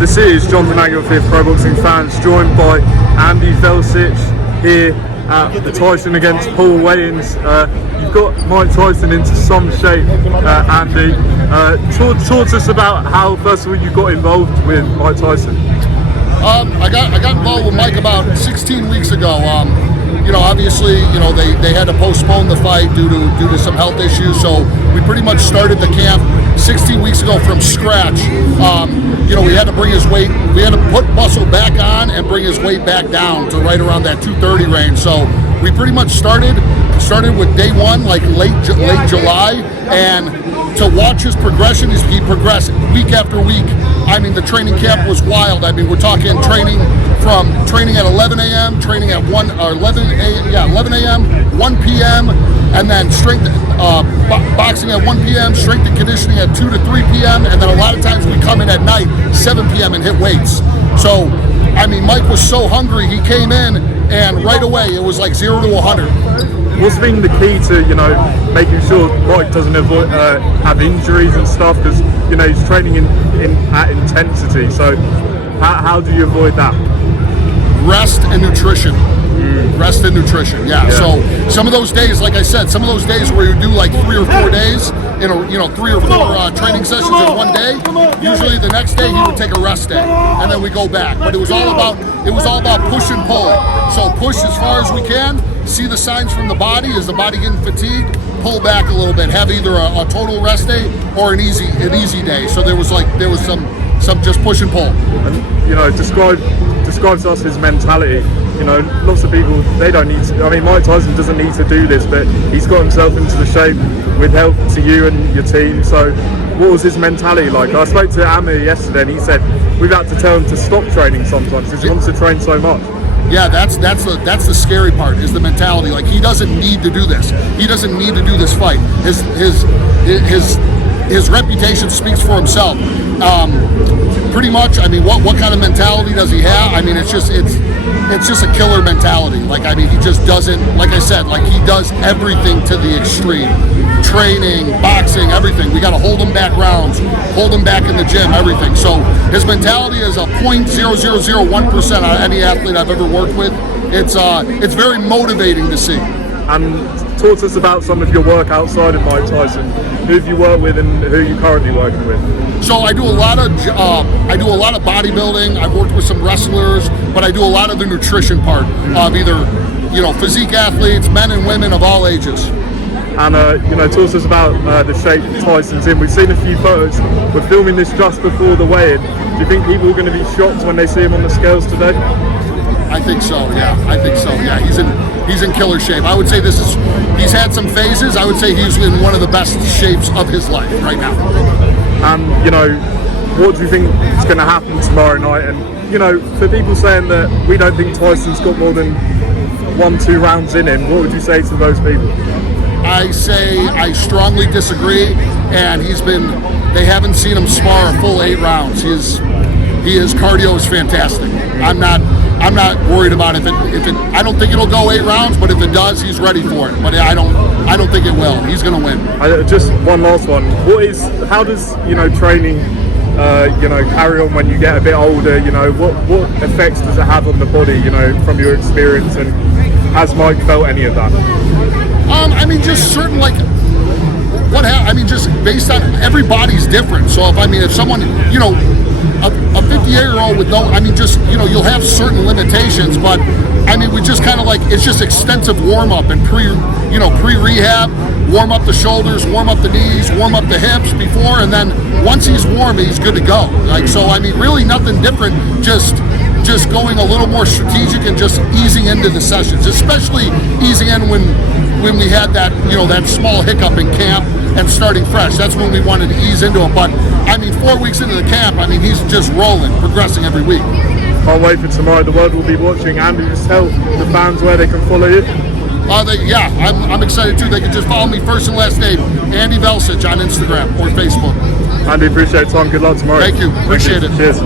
This is Jonathan Aguilar, Pro Boxing Fans, joined by Andy Velcich here at the Tyson against Paul weigh-ins. You've got Mike Tyson into some shape, Andy. Talk to us about how, first of all, you got involved with Mike Tyson. I got involved with Mike about 16 weeks ago. Obviously, they had to postpone the fight due to some health issues. So we pretty much started the camp 16 weeks ago from scratch. We had to bring his weight. We had to put muscle back on and bring his weight back down to right around that 230 range. So we pretty much started with day one, like late July, and to watch his progression, he progressed week after week. I mean, the training camp was wild. I mean, we're talking training at 11 a.m., training at 11 a.m., 1 p.m., and then strength boxing at 1 p.m., strength and conditioning at 2 to 3 p.m., and then a lot of times we come in at night, 7 p.m. and hit weights. So, I mean, Mike was so hungry, he came in, and right away it was like 0 to 100. What's been the key to, making sure Mike doesn't have injuries and stuff? Because, he's training at intensity. So how do you avoid that? Rest and nutrition. Rest and nutrition, yeah. So some of those days, like I said, some of those days where you do like 3 or 4 days in a 3 or 4 training sessions in one day, usually the next day he would take a rest day, and then we go back. But it was all about push and pull. So push as far as we can, see the signs from the body. Is the body getting fatigued? Pull back a little bit. Have either a total rest day or an easy day. So there was some just push and pull. And describes us his mentality. Lots of people, they don't need to, Mike Tyson doesn't need to do this, but he's got himself into the shape with help to you and your team. So what was his mentality like? I spoke to Amir yesterday and he said we've had to tell him to stop training sometimes because he wants to train so much. Yeah, that's the scary part, is the mentality. Like, he doesn't need to do this. He doesn't need to do this fight. His reputation speaks for himself. Pretty much, what kind of mentality does he have? It's just a killer mentality. He just doesn't, like I said, he does everything to the extreme. Training, boxing, everything. We got to hold him back rounds, hold him back in the gym, everything. So his mentality is a 0.0001% on any athlete I've ever worked with. It's very motivating to see. And talk to us about some of your work outside of Mike Tyson. Who have you worked with and who are you currently working with? So I do a lot of bodybuilding. I've worked with some wrestlers, but I do a lot of the nutrition part of either physique athletes, men and women of all ages. And talk to us about the shape Tyson's in. We've seen a few photos. We're filming this just before the weigh-in. Do you think people are going to be shocked when they see him on the scales today? I think so. Yeah, he's in killer shape. I would say he's had some phases. I would say he's in one of the best shapes of his life right now. And what do you think is going to happen tomorrow night? And for people saying that we don't think Tyson's got more than 1-2 rounds in him, what would you say to those people? I say I strongly disagree, and they haven't seen him spar a full 8 rounds. His cardio is fantastic. I'm not worried about if it I don't think it'll go 8 rounds, but if it does, he's ready for it. But I don't think it will. He's going to win. Just one last one. How does training carry on when you get a bit older? What effects does it have on the body? From your experience, and has Mike felt any of that? Just certain just based on everybody's different. So if someone, a 58-year-old with no, you'll have certain limitations, but we just kind of it's just extensive warm up and pre-rehab, warm up the shoulders, warm up the knees, warm up the hips before, and then once he's warm, he's good to go. Really nothing different, just going a little more strategic and just easing into the sessions, especially easing in when we had that that small hiccup in camp and starting fresh. That's when we wanted to ease into it. But 4 weeks into the camp, he's just rolling, progressing every week. Can't wait for tomorrow. The world will be watching. Andy, just tell the fans where they can follow you. I'm excited too. They can just follow me, first and last name, Andy Velcich, on Instagram or Facebook. Andy, appreciate your time. Good luck tomorrow. Thank you. Appreciate it. Cheers.